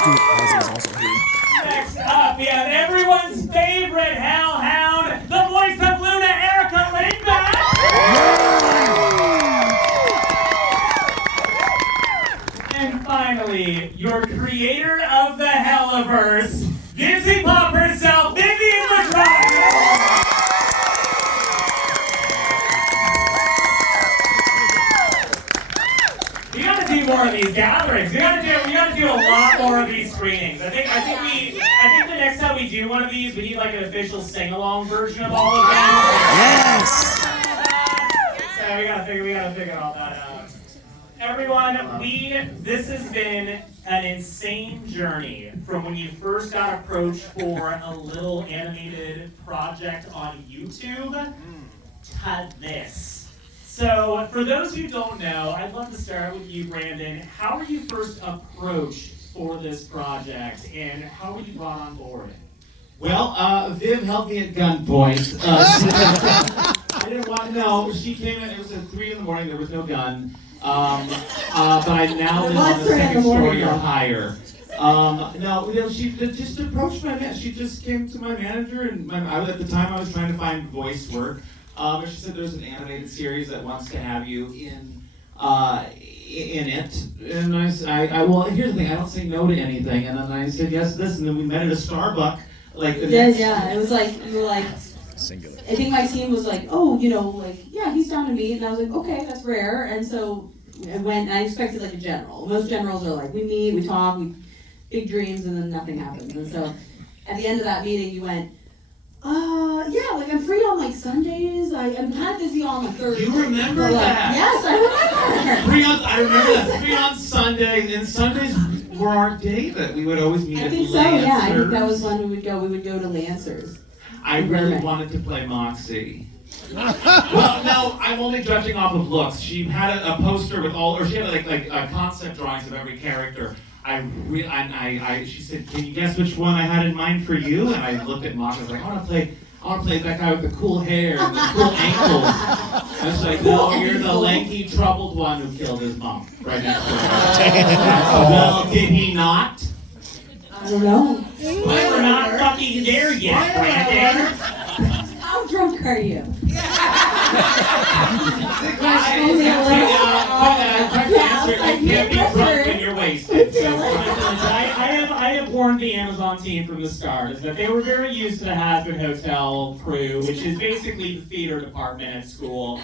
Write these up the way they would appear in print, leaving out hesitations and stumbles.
Ozzy is also here. Next up, we have everyone's favorite hellhound, the voice of Loona, Erica Lindback. And finally, your creator of the Helluverse, Dizzy Pop herself, Vivian Madrona. We gotta do more of these gatherings. We gotta do a lot more of these screenings. I think the next time we do one of these, we need like an official sing-along version of all of them. Yes! So we gotta figure all that out. Everyone, this has been an insane journey from when you first got approached for a little animated project on YouTube to this. So, for those who don't know, I'd love to start with you, Brandon. How were you first approached for this project, and how were you brought on board? Well, Viv held me at gunpoint. I didn't want to know. She came in, it was at 3 in the morning, there was no gun. But I now live on the second story or higher. No, she just approached my man. She just came to my manager, and at the time I was trying to find voice work. And she said there's an animated series that wants to have you in it. And I said, well, here's the thing, I don't say no to anything. And then I said yes to this, and then we met at a Starbucks. Yeah, it was like, we were like, Singular. I think my team was like, oh, yeah, he's down to meet. And I was like, okay, that's rare. And so I went, and I expected like a general. Most generals are like, we meet, we talk, big dreams, and then nothing happens. And so at the end of that meeting, you went, yeah, like I'm free on like Sundays. I'm kind of busy on the Thursday. You remember that? Yes, I remember. I remember that. 3 on Sunday, and Sundays were our day that we would always meet at I think so, Lancers. yeah. I think that was when we would go to Lancers. I really wanted to play Moxie. Well, no, I'm only judging off of looks. She had a poster with she had like concept drawings of every character. She said, "Can you guess which one I had in mind for you?" And I looked at Moxie. I was like, I want to play that guy with the cool hair and the cool ankles. I was like, no, you're the lanky, troubled one who killed his mom right next to her. Well, did he not? I don't know. Well, we're not fucking there yet, Brandon. How drunk are you? You can't be drunk when you're wasted. So, I have warned the Amazon team from the start is that they were very used to the Hazard Hotel crew, which is basically the theater department at school.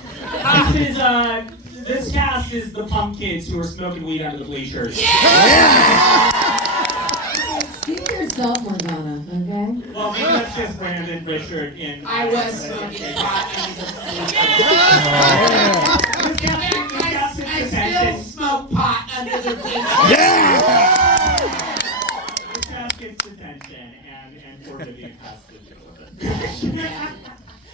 This cast is the punk kids who are smoking weed under the bleachers. Speak for yourself, Morgana, okay? Well, maybe that's just Brandon, Richard, and I was smoking pot under the bleachers. I still smoke pot under the bleachers. Yeah! This cast gets attention, and poor Vivian has to deal with it.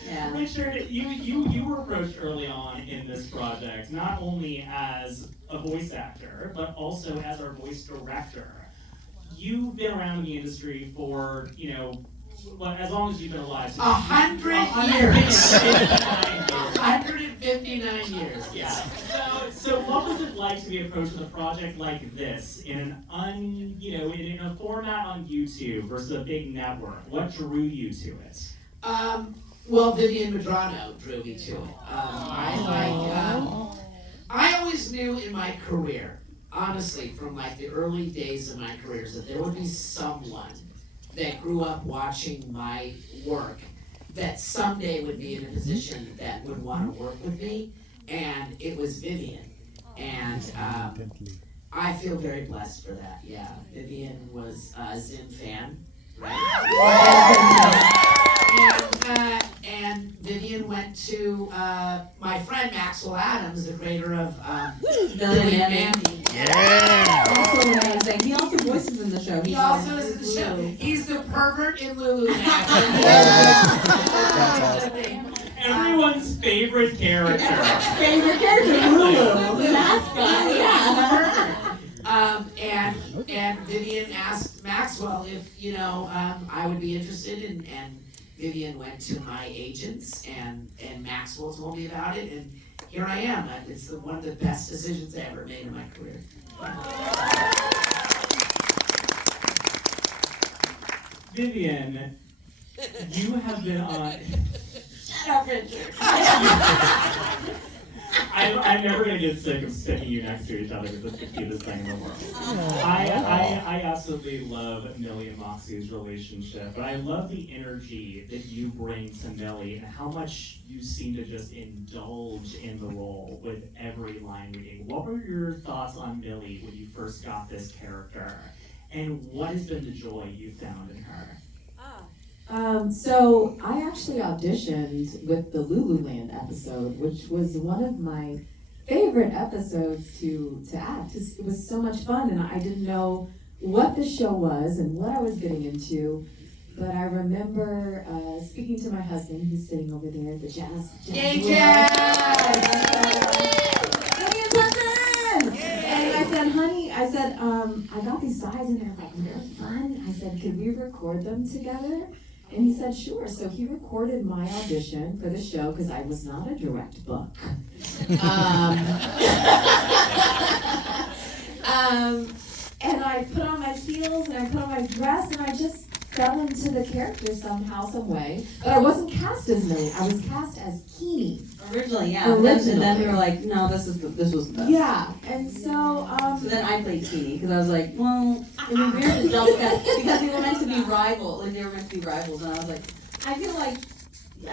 Yeah. Richard, you were approached early on in this project, not only as a voice actor, but also as our voice director. You've been around in the industry for, as long as you've been alive. 100 years. 159 years. Yeah. So what was it like to be approached with a project like this in in a format on YouTube versus a big network? What drew you to it? Well, Vivian Madrano drew me to it. I always knew in my career, honestly, from like the early days of my careers, that there would be someone that grew up watching my work that someday would be in a position that would want to work with me, and it was Vivian. And I feel very blessed for that, yeah. Vivian was a Zim fan, right? And Vivian went to my friend Maxwell Adams, the creator of Millie and Mandy. Yeah! Also amazing. He also voices in the show. He also is in the show. He's the pervert in Loona. That's awesome. Everyone's favorite character. Favorite character, Lulu. The mascot, yeah. And Vivian asked Maxwell if, I would be interested in, and Vivian went to my agents, and Maxwell told me about it, and here I am. It's one of the best decisions I ever made in my career. Vivian, you have been on. Shut up, Richard. I'm never gonna get sick of sticking you next to each other because it's the cutest thing in the world. I absolutely love Millie and Moxie's relationship, but I love the energy that you bring to Millie and how much you seem to just indulge in the role with every line reading. What were your thoughts on Millie when you first got this character? And what has been the joy you found in her? So I actually auditioned with the Lululand episode, which was one of my favorite episodes to act. It was so much fun, and I didn't know what the show was and what I was getting into. But I remember speaking to my husband, who's sitting over there, the jazz. Yay, jazz! And I said, honey, I got these sides and they're like really fun. I said, could we record them together? And he said, sure. So he recorded my audition for the show because I was not a direct book. And I put on my heels and I put on my dress and I just fell into the character somehow, some way. But I wasn't cast as Millie. I was cast as Keeney. Originally, yeah. And then we were like, no, this was the best. Yeah, and so So then I played Keeney because I was like, well, it would be weird to jump because we were meant to be rivals. Like they were meant to be rivals, and I was like, I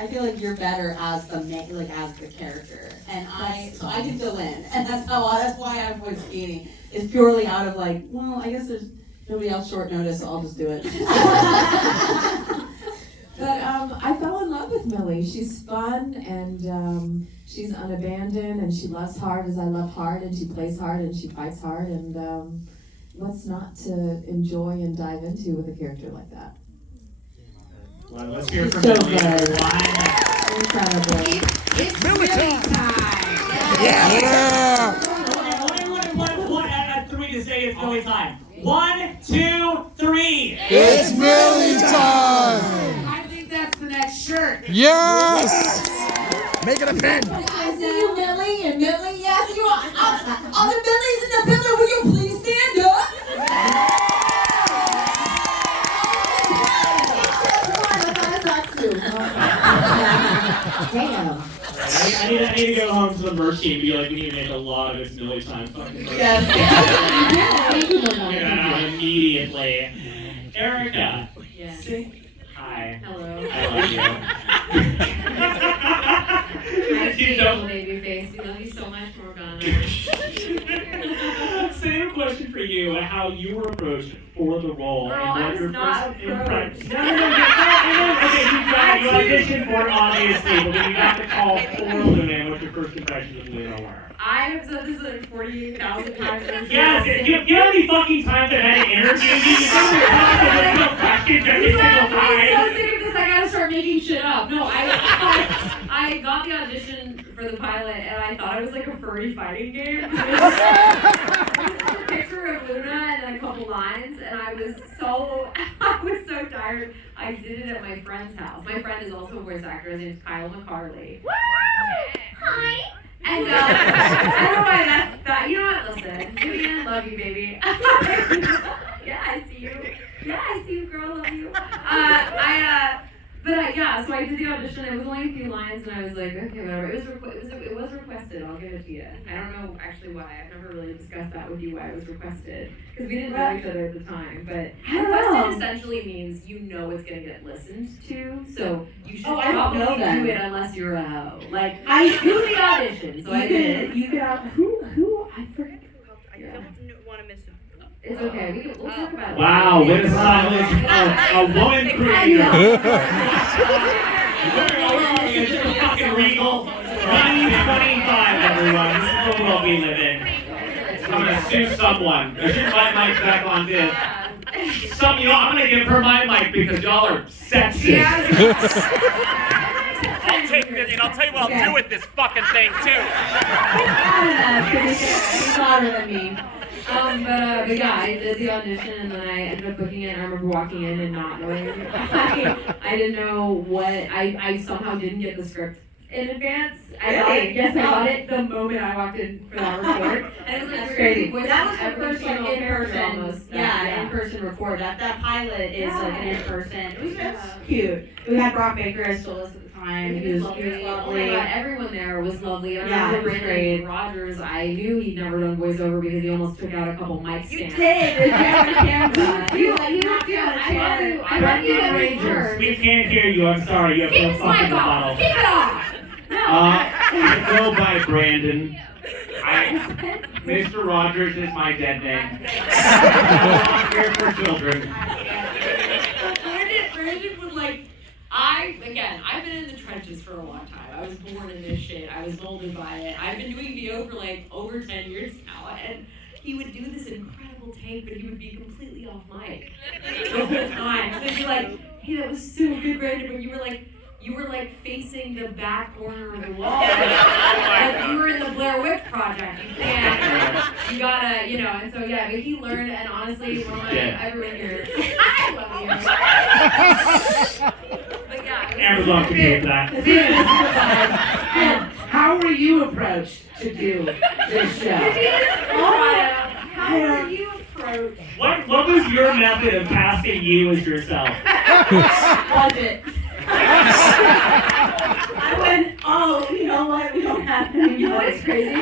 feel like you're better as the as the character, and I can fill in, and that's why I voiced Keeney. It's purely out of like, well, I guess there's nobody else short notice, so I'll just do it. But I fell in love with Millie. She's fun and she's unabandoned and she loves hard as I love hard and she plays hard and she fights hard and what's not to enjoy and dive into with a character like that? Well, let's hear She's from so Millie. good. It's Incredible. Millie time! Yeah. One at three to say it's Millie time. 1, 2, 3. It's Millie time. I think that's the next shirt. Yes. Make it a pin. I see you, Millie, and Millie, yes, you are. All the Millies in the building, will you please stand up? Damn. I need to go home to the merch team and be like, we need to make a lot of It's Millie time fucking merch. Yeah, immediately. Erica. Yes. Say hi. Hello. I love you. Nice You beautiful don't- baby face. We love you so much, Morgana. Same question for you, how you were approached for the role. Girl, and what I was your not first impression. approached. No. Okay, you auditioned for it, obviously, but when you got the call for Loona, what your first impressions of Loona were? I have said this like 48,000 times. Yes, you know how many fucking times I've had to interview you? You know the questions every single I'm so time. sick of this. I gotta start making shit up. No, I got the audition for the pilot, and I thought it was like a furry fighting game. It was a picture of Loona and then a couple lines, and I was so tired. I did it at my friend's house. My friend is also a voice actor. His name's Kyle McCarley. Hi. And I don't know why that's that. You know what? Listen, Vivian, love you, baby. Yeah, I see you. Yeah, I see you, girl. Love you. So I did the audition. It was only a few lines, and I was like, okay, whatever. It was requested. I'll give it to you. I don't know actually why. I've never really discussed that with you. Why it was requested, because we didn't know each other at the time. But requested essentially means you know it's gonna get listened to, so you should probably do it unless you're a hoe. Like I do the audition, so I did. You got who? I forget. Yeah. don't want to miss him. It's okay. We'll talk about it. Wow, way to silence a woman creator. We're fucking regal. 2025, everyone. This is the world we live in. I'm gonna sue someone. I should my mic's back on this. I'm gonna give her my mic because y'all are sexist. I'll take this, and I'll tell you what I'll do with this fucking thing too. He's hotter than me. But yeah, I did the audition and then I ended up booking it. I remember walking in and not knowing. I didn't know what. I somehow didn't get the script in advance. Really? Yes, I got it the moment I walked in for that report. And it was like, That's we're crazy. gonna be That was voicing the first like every single character in-person, almost. in-person record. That pilot is like an in-person. It was Yeah. cute. We had Brock Baker as Stolus at the time. He was Oh lovely. my god, everyone there was lovely. I Yeah, remember it was Brandon great. Rogers, I knew he'd never done voiceover because he almost took out a couple mic stands. You did on camera. You knocked out a chair. I love you, Rangers. We can't hear you. I'm sorry. You have Keep to his fucking mic off. bottle. Keep it off. No. I go by Brandon. Mr. Rogers is my dead name. I'm here for children. Brandon would like, I've been in the trenches for a long time. I was born in this shit. I was molded by it. I've been doing VO for like over 10 years now, and he would do this incredible take, but he would be completely off mic the whole time. So he'd be like, hey, that was so good, Brandon, but you were like facing the back corner of the wall. Like you were in the Blair Witch Project. You can't. You gotta, and so yeah, but he learned, and honestly, everyone here, I love you. But yeah. Amazon can do that. And how were you approached to do this show? How were you approached? What was your method of casting you as yourself? Budget. I went, oh, you know what? We don't have any. You know what's crazy? You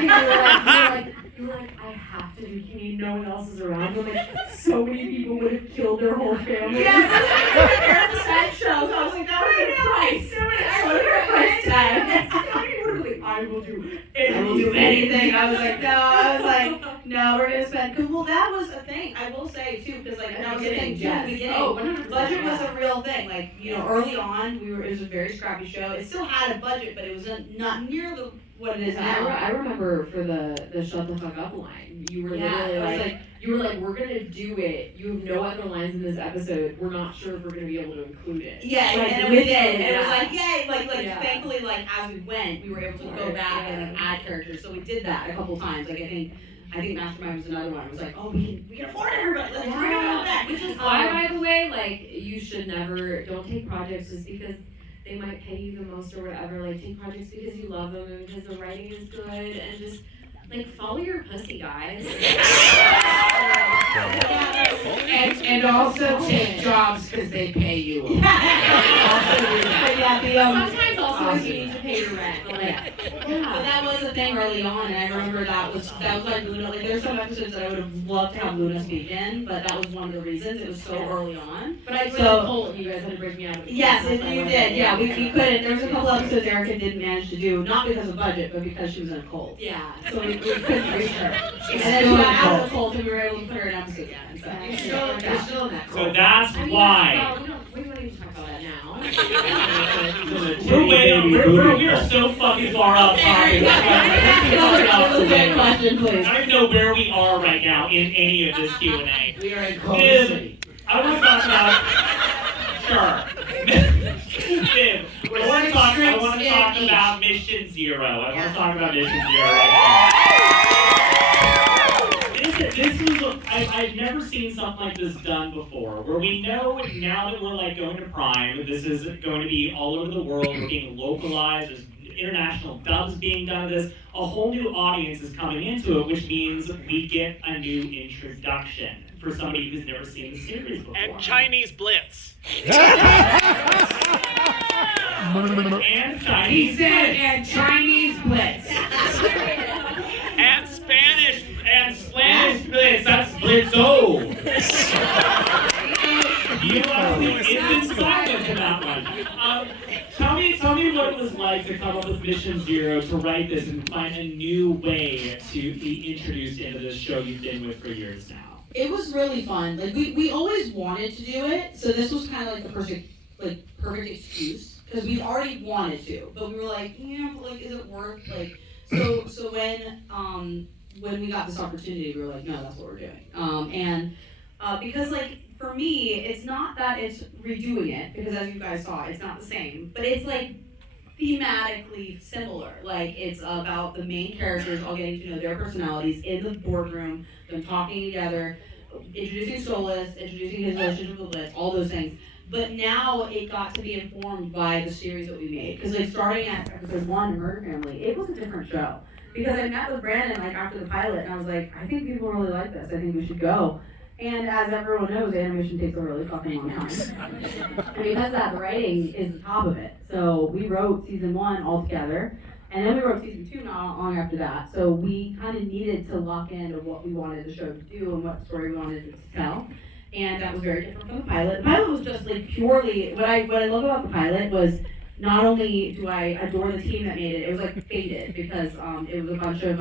were like, I have to do Kenny. No one else is around. I'm like, so many people would have killed their whole family. Yeah, the side show. So I was like, that would be a price. I would have a price tag. I will do anything. I was like, no, we're gonna spend. Well, that was a thing. I will say too, because like that was a thing too in the beginning. Oh, 100%. Budget was a real thing. Like early on, it was a very scrappy show. It still had a budget, but it was not near what it is now. I remember for the shut the fuck up line, you were literally like, we're gonna do it. You have no other lines in this episode. We're not sure if we're gonna be able to include it. Yeah, like, and we did. And it was yeah. like, yay! Thankfully, as we went, we were able to go back and add characters. So we did that a couple times. Like I think Mastermind was another one. It was like, oh, we can afford everybody. Let's bring it all back. Which is why, by the way, like you should never don't take projects just because they might pay you the most or whatever. Like take projects because you love them and because the writing is good and just like follow your pussy, guys. And also take jobs because they pay you. Also do that. Sometimes also you need to pay your rent. But But that was a thing early on, and I remember that was like Loona. Like there's some episodes that I would have loved to have Loona speak in, but that was one of the reasons. It was so early on. I was told you guys had to break me out of it. Yes, you did. Yeah, we couldn't. There was a couple episodes Erica didn't manage to do, not because of budget, but because she was in a cold. Yeah. So we couldn't reach her. And then she got out of the cold, and we were able to put her in episode again. So that's why. We don't even talk about that now. We are so fucking far off topic. Question, please. I don't even know where we are right now in any of this Q&A. We are in Culver City. I want to talk about. Sure. I want to talk about Mission-0. I want to talk about Mission-0 right now. This was I've never seen something like this done before, where we know now that we're like going to Prime, this is going to be all over the world, we're being localized, there's international dubs being done of this, a whole new audience is coming into it, which means we get a new introduction for somebody who's never seen the series before. And Chinese Blitz. And Chinese He said, and Chinese Blitz. And Spanish Blitz, that's Blitzo. You are the instant silence in that one. Tell me what it was like to come up with Mission-0, to write this and find a new way to be introduced into this show you've been with for years now. It was really fun. Like we always wanted to do it, so this was kind of like the perfect excuse, because we already wanted to, but we were like, but like, is it worth so when we got this opportunity, we were like, no, that's what we're doing. Because like for me, it's not that it's redoing it, because as you guys saw, it's not the same, but it's like thematically similar. Like it's about the main characters all getting to know their personalities in the boardroom, them talking together, introducing Solus, introducing his relationship with Blitz, all those things. But now it got to be informed by the series that we made. Because like starting at episode 1 in Murder Family, it was a different show. Because I met with Brandon like after the pilot and I was like, I think people really like this. I think we should go. And as everyone knows, animation takes a really fucking long time. And because of that, the writing is the top of it. So we wrote season 1 all together. And then we wrote season 2 not long after that. So we kind of needed to lock into what we wanted the show to do and what story we wanted it to tell. And that was very different from the pilot. The pilot was just like purely, what I love about the pilot was not only do I adore the team that made it, it was like fated because it was a bunch of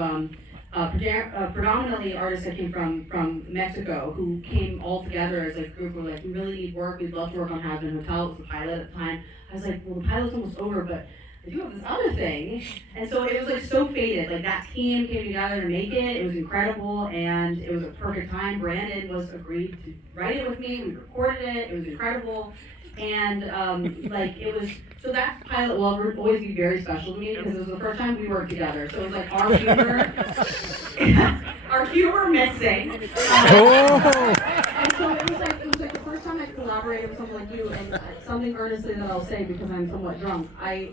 predominantly artists that came from Mexico who came all together as like a group. We're like, we really need work, we'd love to work on Hazbin Hotel, it was the pilot at the time. I was like, well the pilot's almost over, but I do have this other thing. And so it was like so fated, like that team came together to make it, it was incredible, and it was a perfect time. Brandon was agreed to write it with me, we recorded it, it was incredible. And like it was, so that pilot will always be very special to me because it was the first time we worked together. So it was like our humor mixing. And so it was like the first time I collaborated with someone like you, and something earnestly that I'll say because I'm somewhat drunk. I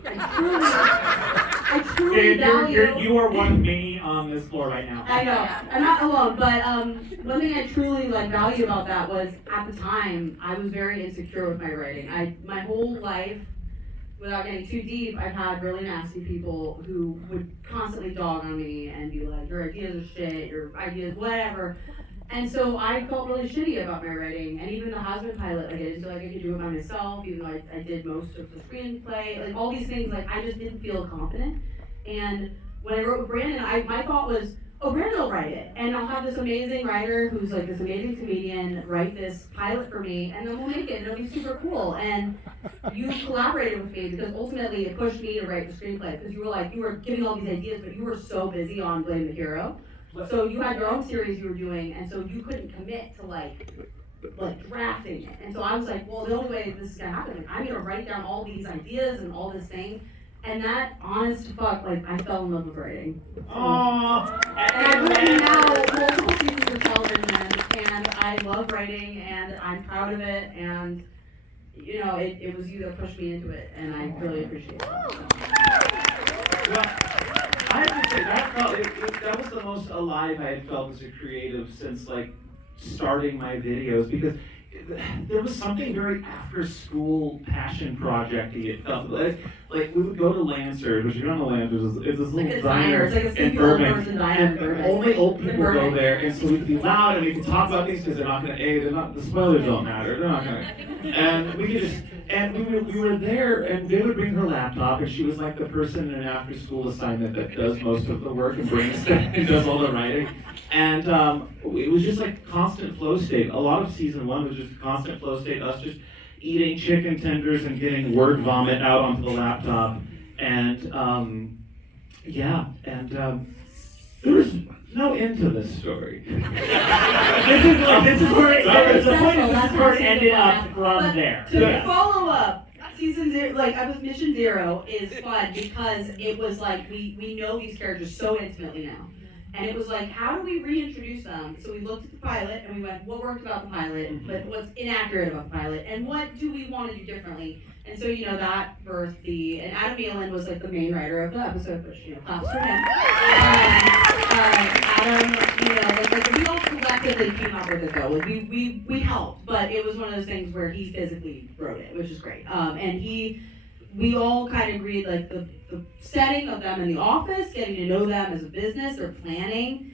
truly value. You are one of many on this floor right now. I know, I'm not alone, but one thing I truly like value about that was at the time I was very insecure with my writing. My whole life, without getting too deep, I've had really nasty people who would constantly dog on me and be like, your ideas are shit, your ideas, whatever. And so I felt really shitty about my writing, and even the Hazbin pilot, like I didn't feel like I could do it by myself, even though I did most of the screenplay, like all these things, like I just didn't feel confident. And when I wrote with Brandon, my thought was, oh, Brandon will write it, and I'll have this amazing writer who's like this amazing comedian write this pilot for me, and then we'll make it, and it'll be super cool. And you collaborated with me because ultimately it pushed me to write the screenplay, because you were giving all these ideas, but you were so busy on Blame the Hero. So you had your own series you were doing, and so you couldn't commit to like drafting it. And so I was like, well, the only way this is gonna happen, like, I'm gonna write down all these ideas and all this thing. And that, honest to fuck, like I fell in love with writing. Aww. And I've written now multiple seasons of television, and I love writing, and I'm proud of it, and you know, it was you that pushed me into it, and I really appreciate it. Well, I have to say that was the most alive I had felt as a creative since like starting my videos, because there was something very after-school passion project-y. It felt like we would go to Lancers, which you don't know Lancers, it's this little diner in Burbank, and only old people go there, and so we could be loud and we could talk about things because the spoilers don't matter, they're not gonna, and we could just, and we were there, and they would bring her laptop, and she was like the person in an after-school assignment that does most of the work and brings stuff and does all the writing. And it was just like constant flow state. A lot of season 1 was just constant flow state, us just eating chicken tenders and getting word vomit out onto the laptop. And there was no end to this story. This is where it ended up from there. To follow up, season 0, like I was Mission-0 is fun because it was like we know these characters so intimately now. And it was like, how do we reintroduce them? So we looked at the pilot and we went, what worked about the pilot, but what's inaccurate about the pilot, and what do we want to do differently? And so, you know, that birthed and Adam Nealon was like the main writer of the episode, which, you know, claps for him. Adam, you know, like we all collectively came up with it though. Like we helped, but it was one of those things where he physically wrote it, which is great. And we all kind of agreed, like the setting of them in the office, getting to know them as a business, their planning,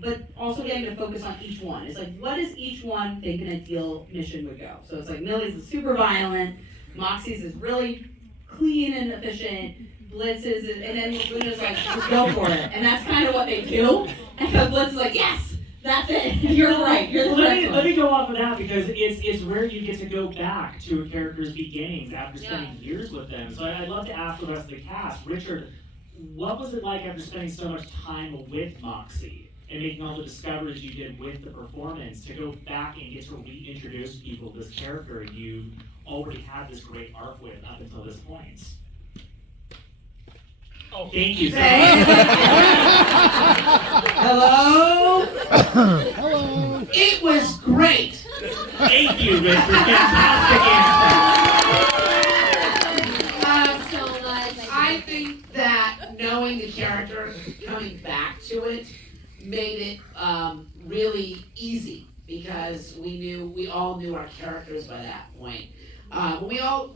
but also getting to focus on each one. It's like, what does each one think an ideal mission would go? So it's like Millie's is super violent, Moxie's is really clean and efficient, Blitz is, and then Loona's like, just go for it. And that's kind of what they do. And Blitz is like, yes! That's it. You're right. You're the let me go off of that because it's rare you get to go back to a character's beginnings after spending years with them. So I'd love to ask the rest of the cast. Richard, what was it like after spending so much time with Moxie and making all the discoveries you did with the performance to go back and get to reintroduce people to this character you already had this great arc with up until this point? Oh, thank you. Hello? Hello. It was great. Thank you, Richard. Fantastic answer. made it really easy because we all knew our characters by that point. When we all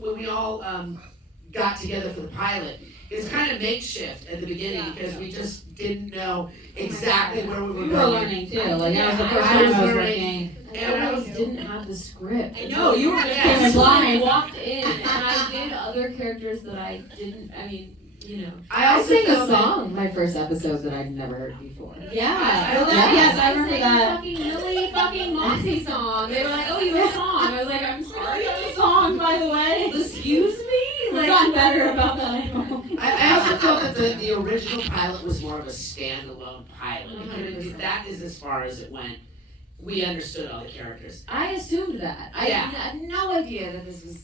got together for the pilot, it was kind of makeshift at the beginning because we just didn't know exactly where we were You going. were learning too. Like that was the first time I was working. And I didn't have the script. I know you were just Yeah. came in I blind. walked in and I did other characters that I didn't. I mean, you know. I I also sang feel a that- song my first episode that I'd never heard before. Yeah. Well, Yes, I remember sang that. the fucking Millie fucking Moxie song. They were like, "Oh, you have a song." I was like, "I'm sorry." Song, by the way. Excuse me. We've gotten better about that. I hope. I also felt that the original pilot was more of a standalone pilot. That is as far as it went. We understood all the characters. I assumed that. I Yeah. had no idea that this was.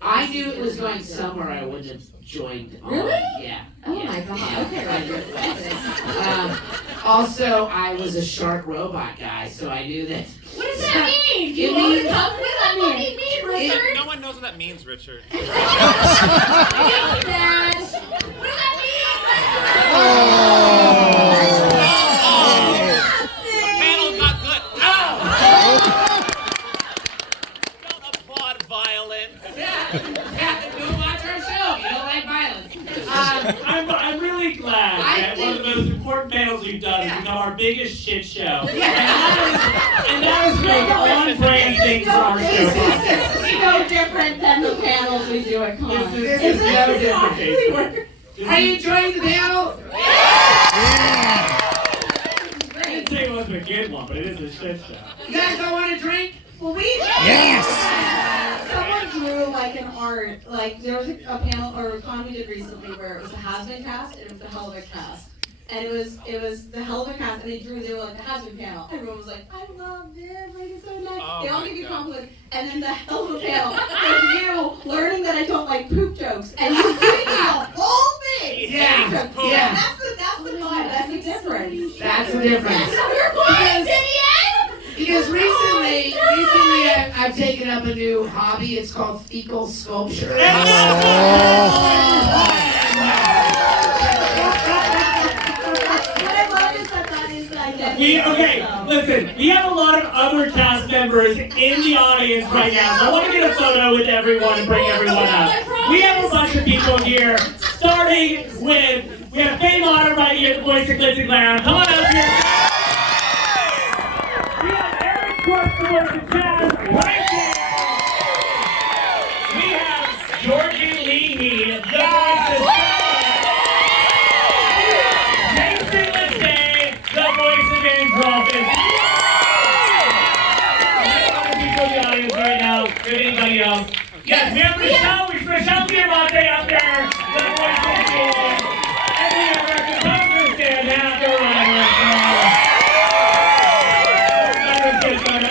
I knew it was going somewhere I wouldn't have joined on. Really? Yeah. Oh yeah, my god, yeah. okay. Also, I was a shark robot guy, so I knew that. What does that mean? It You means- mean what does that fucking mean, Richard? No one knows what that means, Richard. Dad. What does that mean, The panel got good. Oh! Don't applaud violence. Yeah, go watch our show. You don't like violence. I'm really glad that one of the most important panels we've done has become our biggest shit show. And that is like on-brand thing for our show. It's no different than the panels we do at cons. This is no different. Are you enjoying the panel? I didn't say it wasn't a good one, but it is a shit show. You guys don't want to drink? Well, Yes! someone drew like an art, like there was a panel or a con we did recently where it was the Has-Been cast and it was the Helluva cast. And it was the Helluva cast and they were like the Has-Been panel. Everyone was like, I love this, like it's so nice. Oh They all my give you God. compliments. And then the Helluva panel was you learning that I don't like poop jokes. And you giving me the whole thing. Yeah, Poop. yeah. That's the vibe, that's the difference. That's the difference. So we're fine, Because recently I've taken up a new hobby. It's called fecal sculpture. Listen, we have a lot of other cast members in the audience right now, so I want to get a photo with everyone and bring everyone up. We have a bunch of people here, starting with, we have Fame Honor right here, the voice of Glitz and Glam. Come on up here. We have Eric Quirk, the voice of Jazz, right there. We have Georgie Leahy, the voice of Jason Lestay, the voice of Androphin. Right now, if anybody else. Yes, we have Rochelle Diamante out there, the voice of Jalen. And we have our composer stand after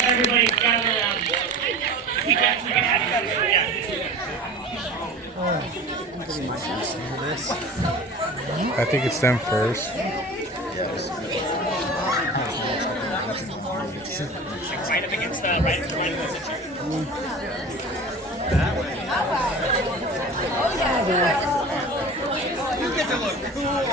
everybody gather around. We can have I think it's them first. Right up against the right against the chair. That way. You get to look cool.